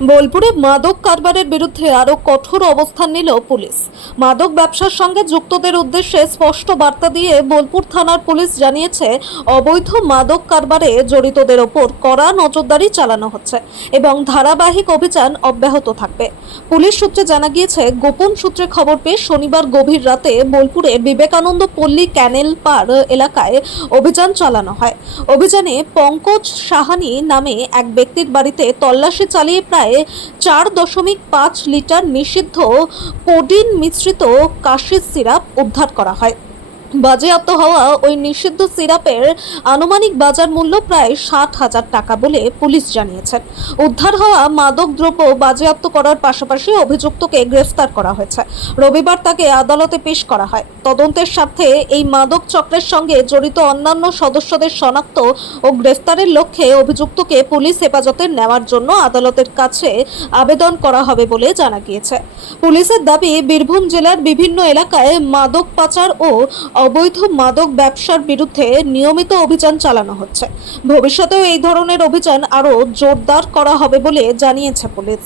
বোলপুরে মাদক কারবারের বিরুদ্ধে আরো কঠোর অবস্থান নিল পুলিশ। মাদক ব্যবসার সঙ্গে যুক্তদের উদ্দেশ্যে স্পষ্ট বার্তা দিয়ে বোলপুর থানার পুলিশ জানিয়েছে, অবৈধ মাদক কারবারে জড়িতদের ওপর কড়া নজরদারি চালানো হচ্ছে এবং ধারাবাহিক অভিযান অব্যাহত থাকবে। পুলিশ সূত্রে জানা গিয়েছে, গোপন সূত্রে খবর পেয়ে শনিবার গভীর রাতে বোলপুরের বিবেকানন্দ পল্লী ক্যানেল পার এলাকায় অভিযান চালানো হয়। অভিযানে পঙ্কজ সাহানি নামে এক ব্যক্তির বাড়িতে তল্লাশি চালিয়ে প্রায় 4.5 লিটার নিষিদ্ধ কোডিন মিশ্রিত কাশির সিরাপ উদ্ধার করা হয়। বাজেয়াপ্ত হওয়া ওই নিষিদ্ধ সিরাপের আনুমানিক বাজার মূল্য প্রায় 60,000 টাকা বলে পুলিশ জানিয়েছেন। উদ্ধার হওয়া মাদক দ্রব্য বাজেয়াপ্ত করার পাশাপাশি অভিযুক্তকে গ্রেফতার করা হয়েছে। রবিবার তাকে আদালতে পেশ করা হয়। তদন্তের স্বার্থে এই মাদক চক্রের সঙ্গে জড়িত অন্যান্য সদস্যদের শনাক্ত ও গ্রেফতারের লক্ষ্যে অভিযুক্তকে পুলিশ হেফাজতে নেওয়ার জন্য আদালতের কাছে আবেদন করা হবে বলে জানা গিয়েছে। পুলিশের দাবি, বীরভূম জেলার বিভিন্ন এলাকায় মাদক পাচার ও অবৈধ মাদক ব্যবসার বিরুদ্ধে নিয়মিত অভিযান চালানো হচ্ছে। ভবিষ্যতেও এই ধরনের অভিযান আরও জোরদার করা হবে বলে জানিয়েছে পুলিশ।